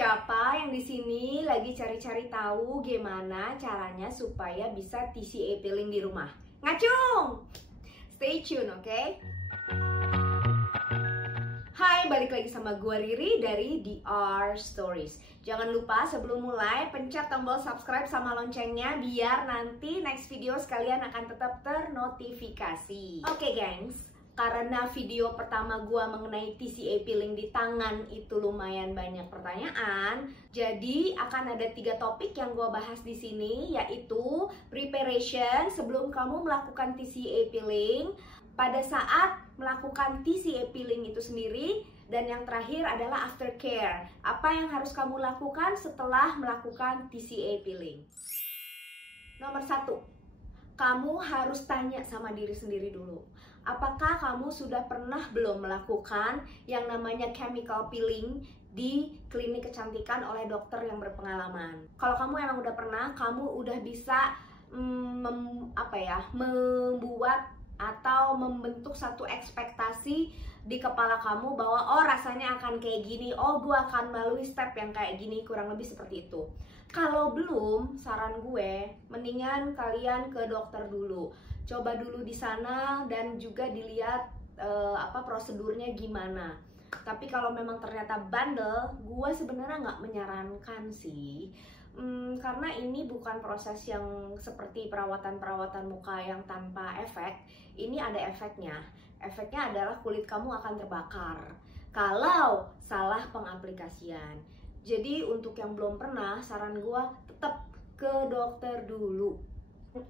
Siapa yang di sini lagi cari-cari tahu gimana caranya supaya bisa TCA peeling di rumah? Ngacung! Stay tune, oke? Hai, balik lagi sama gue Riri dari DR Stories. Jangan lupa sebelum mulai pencet tombol subscribe sama loncengnya biar nanti next video sekalian akan tetap ternotifikasi. Oke, gengs. Karena video pertama gua mengenai TCA peeling di tangan itu lumayan banyak pertanyaan, jadi akan ada 3 topik yang gua bahas di sini, yaitu preparation sebelum kamu melakukan TCA peeling, pada saat melakukan TCA peeling itu sendiri, dan yang terakhir adalah aftercare. Apa yang harus kamu lakukan setelah melakukan TCA peeling? Nomor 1, kamu harus tanya sama diri sendiri dulu. Apakah kamu sudah pernah belum melakukan yang namanya chemical peeling di klinik kecantikan oleh dokter yang berpengalaman? Kalau kamu emang udah pernah, kamu udah bisa membuat atau membentuk satu ekspektasi di kepala kamu bahwa oh rasanya akan kayak gini, oh gue akan melalui step yang kayak gini, kurang lebih seperti itu. Kalau belum, saran gue mendingan kalian ke dokter dulu. Coba dulu di sana dan juga dilihat prosedurnya gimana. Tapi kalau memang ternyata bandel, gue sebenarnya nggak menyarankan sih. Karena ini bukan proses yang seperti perawatan muka yang tanpa efek. Ini ada efeknya. Efeknya adalah kulit kamu akan terbakar kalau salah pengaplikasian. Jadi untuk yang belum pernah, saran gue tetap ke dokter dulu.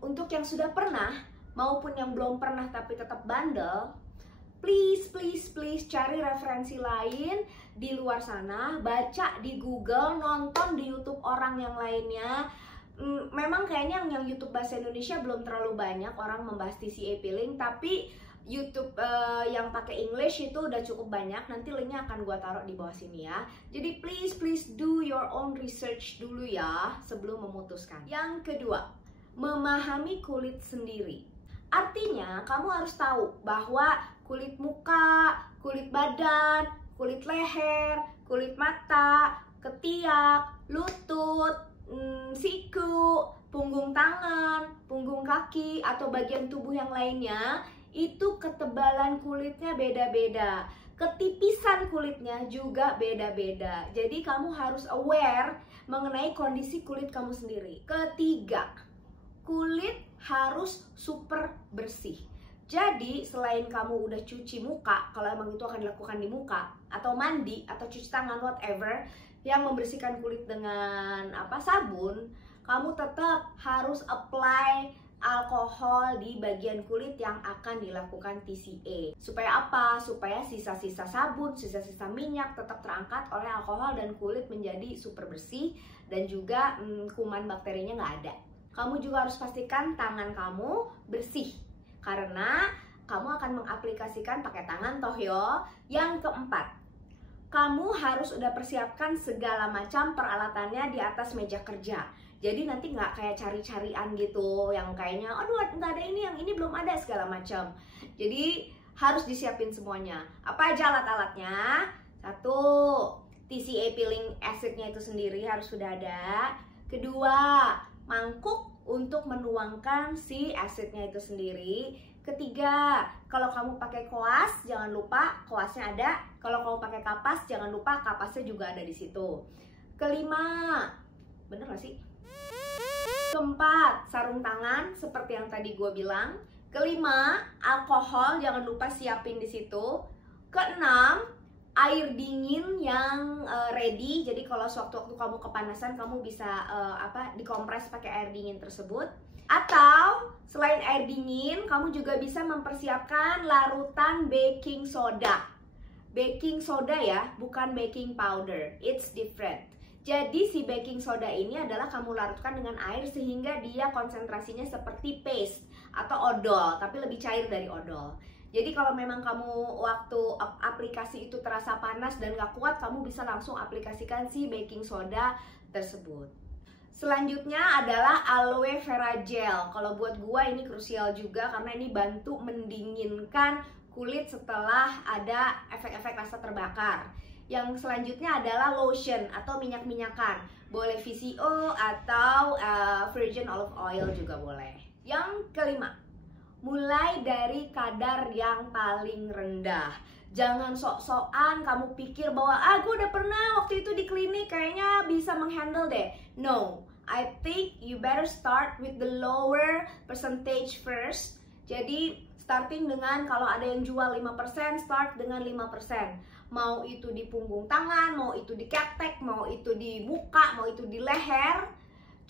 Untuk yang sudah pernah maupun yang belum pernah tapi tetap bandel, please cari referensi lain di luar sana, baca di Google, nonton di YouTube orang yang lainnya. Memang kayaknya yang YouTube bahasa Indonesia belum terlalu banyak orang membahas TCA peeling, tapi YouTube yang pakai English itu udah cukup banyak. Nanti linknya akan gue taruh di bawah sini ya. Jadi please do your own research dulu ya sebelum memutuskan. Yang kedua, memahami kulit sendiri. Artinya kamu harus tahu bahwa kulit muka, kulit badan, kulit leher, kulit mata, ketiak, lutut, siku, punggung tangan, punggung kaki, atau bagian tubuh yang lainnya, itu ketebalan kulitnya beda-beda, ketipisan kulitnya juga beda-beda. Jadi kamu harus aware mengenai kondisi kulit kamu sendiri. Ketiga, kulit harus super bersih. Jadi selain kamu udah cuci muka, kalau emang itu akan dilakukan di muka, atau mandi, atau cuci tangan, whatever, yang membersihkan kulit dengan sabun, kamu tetap harus apply alkohol di bagian kulit yang akan dilakukan TCA. Supaya apa? Supaya sisa-sisa sabun, sisa-sisa minyak tetap terangkat oleh alkohol dan kulit menjadi super bersih, dan juga kuman bakterinya nggak ada. Kamu juga harus pastikan tangan kamu bersih, karena kamu akan mengaplikasikan pakai tangan toh yo. Yang keempat, kamu harus udah persiapkan segala macam peralatannya di atas meja kerja. Jadi nanti nggak kayak cari-carian gitu, yang kayaknya aduh nggak ada ini, yang ini belum ada, segala macam. Jadi harus disiapin semuanya. Apa aja alat-alatnya? 1, TCA peeling acidnya itu sendiri harus sudah ada. Kedua, mangkuk untuk menuangkan si acidnya itu sendiri. Ketiga, kalau kamu pakai koas, jangan lupa koasnya ada. Kalau kamu pakai kapas, jangan lupa kapasnya juga ada di situ. Kelima, bener gak sih? Keempat, sarung tangan seperti yang tadi gue bilang. Kelima, alkohol jangan lupa siapin di situ. Keenam, air dingin yang ready. Jadi kalau sewaktu-waktu kamu kepanasan, kamu bisa dikompres pakai air dingin tersebut. Atau selain air dingin, kamu juga bisa mempersiapkan larutan baking soda. Baking soda ya, bukan baking powder. It's different. Jadi si baking soda ini adalah kamu larutkan dengan air sehingga dia konsentrasinya seperti paste atau odol, tapi lebih cair dari odol. Jadi kalau memang kamu waktu aplikasi itu terasa panas dan gak kuat, kamu bisa langsung aplikasikan si baking soda tersebut. Selanjutnya adalah aloe vera gel. Kalau buat gua ini krusial juga karena ini bantu mendinginkan kulit setelah ada efek-efek rasa terbakar. Yang selanjutnya adalah lotion atau minyak-minyakan. Boleh VCO atau virgin olive oil juga boleh. Yang kelima, mulai dari kadar yang paling rendah. Jangan sok-sokan kamu pikir bahwa gue udah pernah waktu itu di klinik kayaknya bisa menghandle deh. No, I think you better start with the lower percentage first. Jadi starting dengan kalau ada yang jual 5%, start dengan 5%. Mau itu di punggung tangan, mau itu di ketek, mau itu di muka, mau itu di leher.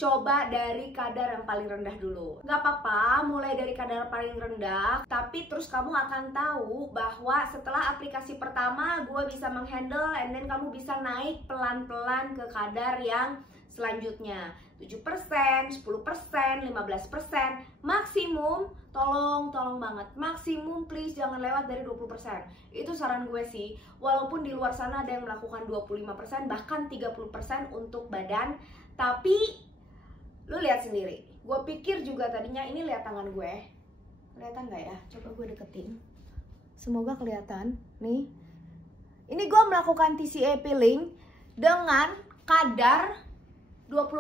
Coba dari kadar yang paling rendah dulu. Gak apa-apa mulai dari kadar paling rendah, tapi terus kamu akan tahu bahwa setelah aplikasi pertama gue bisa menghandle, and then kamu bisa naik pelan-pelan ke kadar yang selanjutnya. 7%, 10%, 15%, maksimum, tolong banget, maksimum please jangan lewat dari 20%. Itu saran gue sih, walaupun di luar sana ada yang melakukan 25%, bahkan 30% untuk badan, tapi lu lihat sendiri. Gue pikir juga tadinya, ini lihat tangan gue. Kelihatan gak ya? Coba gue deketin. Semoga kelihatan. Nih. Ini gue melakukan TCA peeling dengan kadar 20%.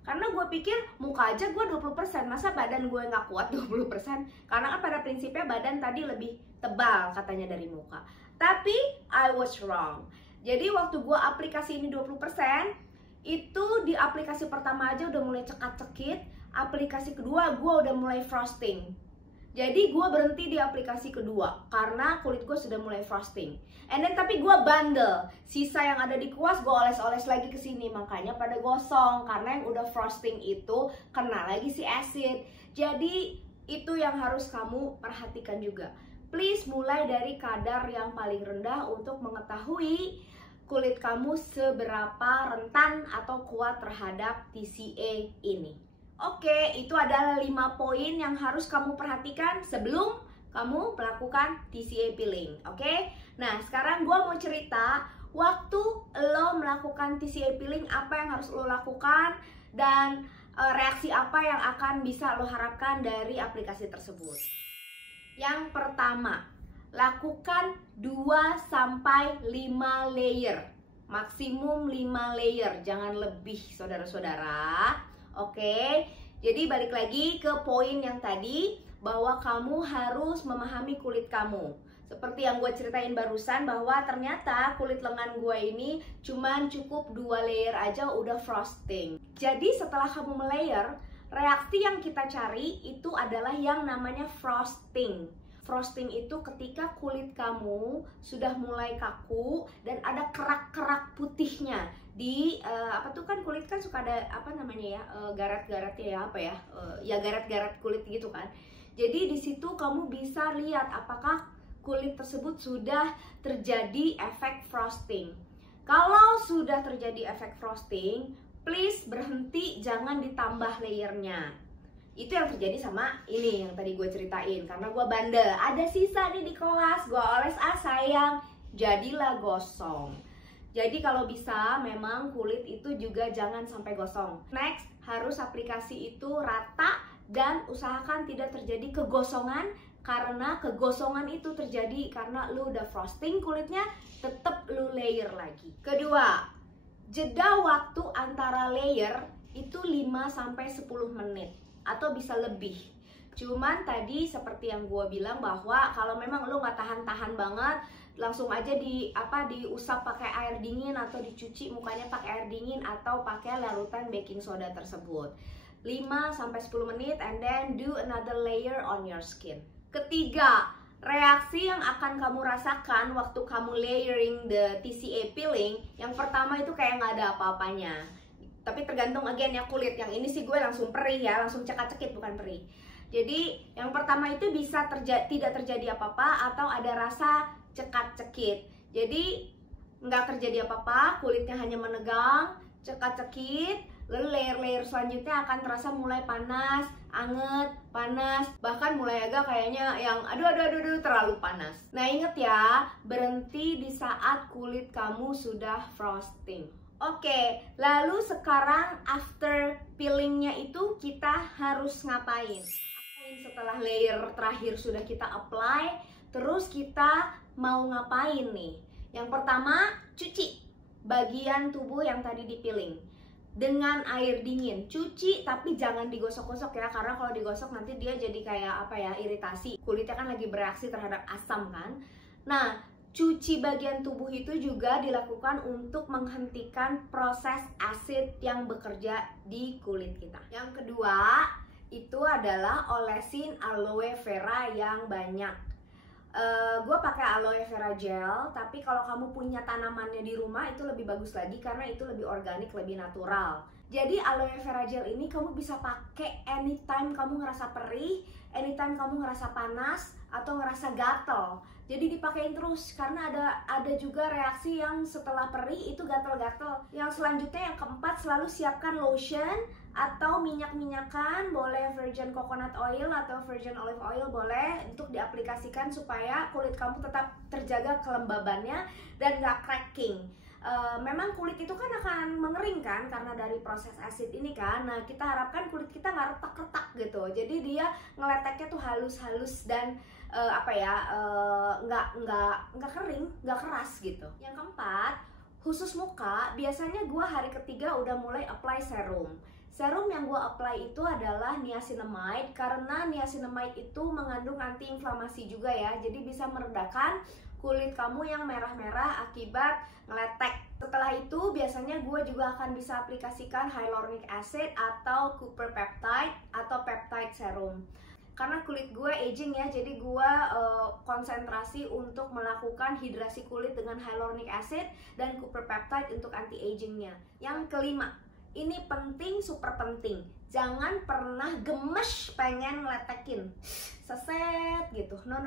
Karena gue pikir muka aja gue 20%, masa badan gue gak kuat 20%? Karena kan pada prinsipnya badan tadi lebih tebal katanya dari muka. Tapi I was wrong. Jadi waktu gue aplikasi ini 20%, itu di aplikasi pertama aja udah mulai cekat-cekit, aplikasi kedua gue udah mulai frosting. Jadi gue berhenti di aplikasi kedua karena kulit gue sudah mulai frosting. And then tapi gue bandel, sisa yang ada di kuas gue oles-oles lagi ke sini, makanya pada gosong karena yang udah frosting itu kena lagi si acid. Jadi itu yang harus kamu perhatikan juga. Please mulai dari kadar yang paling rendah untuk mengetahui kulit kamu seberapa rentan atau kuat terhadap TCA ini. Oke, itu adalah 5 poin yang harus kamu perhatikan sebelum kamu melakukan TCA peeling. Oke, nah sekarang gue mau cerita waktu lo melakukan TCA peeling apa yang harus lo lakukan dan reaksi apa yang akan bisa lo harapkan dari aplikasi tersebut. Yang pertama, lakukan 2-5 layer, maksimum 5 layer, jangan lebih saudara-saudara. Oke, jadi balik lagi ke poin yang tadi, bahwa kamu harus memahami kulit kamu. Seperti yang gue ceritain barusan, bahwa ternyata kulit lengan gue ini cuman cukup 2 layer aja udah frosting. Jadi setelah kamu melayer, reaksi yang kita cari itu adalah yang namanya frosting. Frosting itu ketika kulit kamu sudah mulai kaku dan ada kerak-kerak putihnya di apa tuh kan kulit kan suka ada apa namanya ya, garat-garatnya ya, apa ya, ya garat-garat kulit gitu kan. Jadi di situ kamu bisa lihat apakah kulit tersebut sudah terjadi efek frosting. Kalau sudah terjadi efek frosting, please berhenti, jangan ditambah layernya. Itu yang terjadi sama ini yang tadi gue ceritain, karena gue bandel, ada sisa nih di kelas, gue oles, sayang, jadilah gosong. Jadi kalau bisa memang kulit itu juga jangan sampai gosong. Next, harus aplikasi itu rata dan usahakan tidak terjadi kegosongan, karena kegosongan itu terjadi karena lu udah frosting kulitnya, tetap lu layer lagi. Kedua, jeda waktu antara layer itu 5-10 menit atau bisa lebih. Cuman tadi seperti yang gue bilang bahwa kalau memang lo nggak tahan-tahan banget, langsung aja diusap pakai air dingin atau dicuci mukanya pakai air dingin atau pakai larutan baking soda tersebut. 5-10 menit and then do another layer on your skin. Ketiga, reaksi yang akan kamu rasakan waktu kamu layering the TCA peeling, yang pertama itu kayak nggak ada apa-apanya. Tapi tergantung again ya kulit. Yang ini sih gue langsung perih ya, langsung cekat-cekit bukan perih. Jadi yang pertama itu bisa tidak terjadi apa-apa atau ada rasa cekat-cekit. Jadi nggak terjadi apa-apa, kulitnya hanya menegang, cekat-cekit. Lalu layer-layer selanjutnya akan terasa mulai panas, anget, panas, bahkan mulai agak kayaknya yang aduh terlalu panas. Nah inget ya, berhenti di saat kulit kamu sudah frosting. Oke, lalu sekarang after peelingnya itu kita harus ngapain? Setelah layer terakhir sudah kita apply, terus kita mau ngapain nih? Yang pertama, cuci bagian tubuh yang tadi di peeling dengan air dingin. Cuci tapi jangan digosok-gosok ya, karena kalau digosok nanti dia jadi kayak apa ya, iritasi. Kulitnya kan lagi bereaksi terhadap asam kan. Nah, cuci bagian tubuh itu juga dilakukan untuk menghentikan proses asid yang bekerja di kulit kita. Yang kedua, itu adalah olesin aloe vera yang banyak. Gue pakai aloe vera gel, tapi kalau kamu punya tanamannya di rumah itu lebih bagus lagi karena itu lebih organik, lebih natural. Jadi aloe vera gel ini kamu bisa pakai anytime kamu ngerasa perih, anytime kamu ngerasa panas atau ngerasa gatel. Jadi dipakein terus karena ada juga reaksi yang setelah perih itu gatel-gatel. Yang selanjutnya, yang keempat, selalu siapkan lotion atau minyak-minyakan, boleh virgin coconut oil atau virgin olive oil boleh, untuk diaplikasikan supaya kulit kamu tetap terjaga kelembabannya dan gak cracking. Memang kulit itu kan akan mengering kan karena dari proses asid ini kan. Nah, kita harapkan kulit kita nggak retak-retak gitu. Jadi dia ngeleteknya tuh halus-halus dan nggak kering, nggak keras gitu. Yang keempat, khusus muka, biasanya gue hari ketiga udah mulai apply serum. Serum yang gue apply itu adalah niacinamide, karena niacinamide itu mengandung antiinflamasi juga ya. Jadi bisa meredakan kulit kamu yang merah-merah akibat ngeletek. Setelah itu biasanya gue juga akan bisa aplikasikan hyaluronic acid atau copper peptide atau peptide serum. Karena kulit gue aging ya, jadi gue konsentrasi untuk melakukan hidrasi kulit dengan hyaluronic acid dan copper peptide untuk anti-agingnya. Yang kelima, ini penting, super penting. Jangan pernah gemes pengen ngeletekin, seset gitu. No,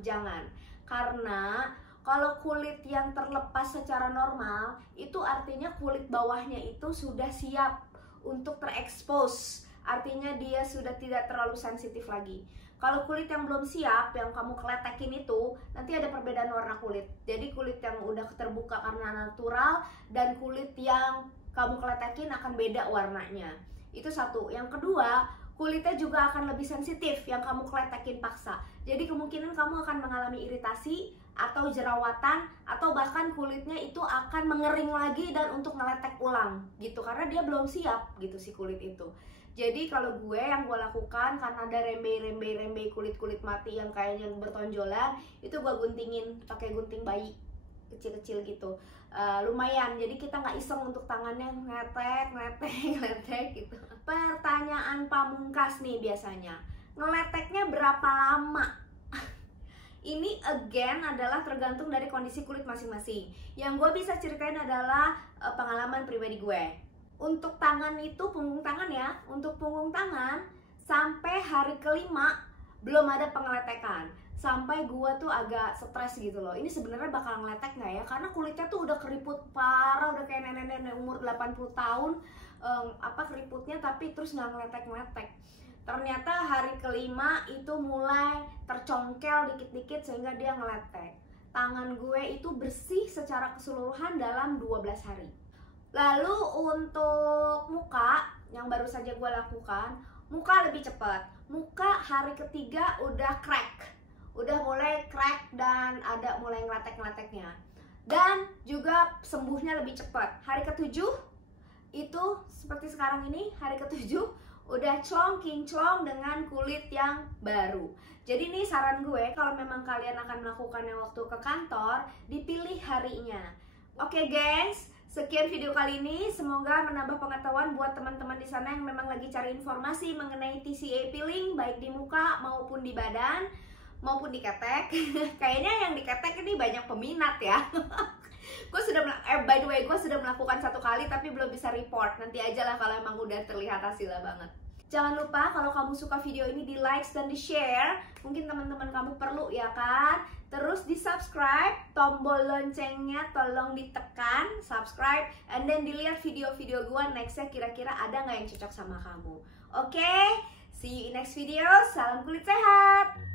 jangan. Karena kalau kulit yang terlepas secara normal, itu artinya kulit bawahnya itu sudah siap untuk terekspos. Artinya dia sudah tidak terlalu sensitif lagi. Kalau kulit yang belum siap, yang kamu keletekin itu, nanti ada perbedaan warna kulit. Jadi kulit yang udah terbuka karena natural dan kulit yang kamu keletekin akan beda warnanya. Itu satu. Yang kedua, kulitnya juga akan lebih sensitif yang kamu keletekin paksa. Jadi kemungkinan kamu akan mengalami iritasi atau jerawatan, atau bahkan kulitnya itu akan mengering lagi dan untuk ngeletek ulang gitu, karena dia belum siap gitu si kulit itu. Jadi kalau yang gue lakukan, karena ada rembe kulit mati yang kayaknya bertonjolan, itu gue guntingin pakai gunting bayi kecil-kecil gitu. Lumayan, jadi kita nggak iseng untuk tangannya ngeletek gitu. Pertanyaan pamungkas nih biasanya, ngeleteknya berapa lama? Ini again adalah tergantung dari kondisi kulit masing-masing. Yang gue bisa ceritain adalah pengalaman pribadi gue. Untuk tangan itu, punggung tangan ya, untuk punggung tangan sampai hari kelima belum ada pengeletekan. Sampai gue tuh agak stres gitu loh, ini sebenarnya bakal ngeletek nggak ya? Karena kulitnya tuh udah keriput parah, udah kayak nenek-nenek umur 80 tahun keriputnya, tapi terus nggak ngeletek-ngeletek. Ternyata hari kelima itu mulai tercongkel dikit-dikit sehingga dia ngeletek. Tangan gue itu bersih secara keseluruhan dalam 12 hari. Lalu untuk muka, yang baru saja gue lakukan, muka lebih cepat. Muka hari ketiga udah crack, udah mulai crack dan ada mulai ngeletek-ngeleteknya. Dan juga sembuhnya lebih cepat. Hari ketujuh itu seperti sekarang ini, hari ketujuh udah kinclong dengan kulit yang baru. Jadi ini saran gue, kalau memang kalian akan melakukannya waktu ke kantor, dipilih harinya. Oke gengs, sekian video kali ini. Semoga menambah pengetahuan buat teman-teman di sana yang memang lagi cari informasi mengenai TCA peeling, baik di muka maupun di badan maupun di ketek. Kayaknya yang di ketek ini banyak peminat ya. By the way, gue sudah melakukan 1 kali tapi belum bisa report. Nanti aja lah kalau emang udah terlihat hasilnya banget. Jangan lupa kalau kamu suka video ini, di like dan di share. Mungkin teman-teman kamu perlu ya kan. Terus di subscribe, tombol loncengnya tolong ditekan, subscribe, and then dilihat video-video gue nextnya kira-kira ada nggak yang cocok sama kamu. Oke, see you in next video. Salam kulit sehat.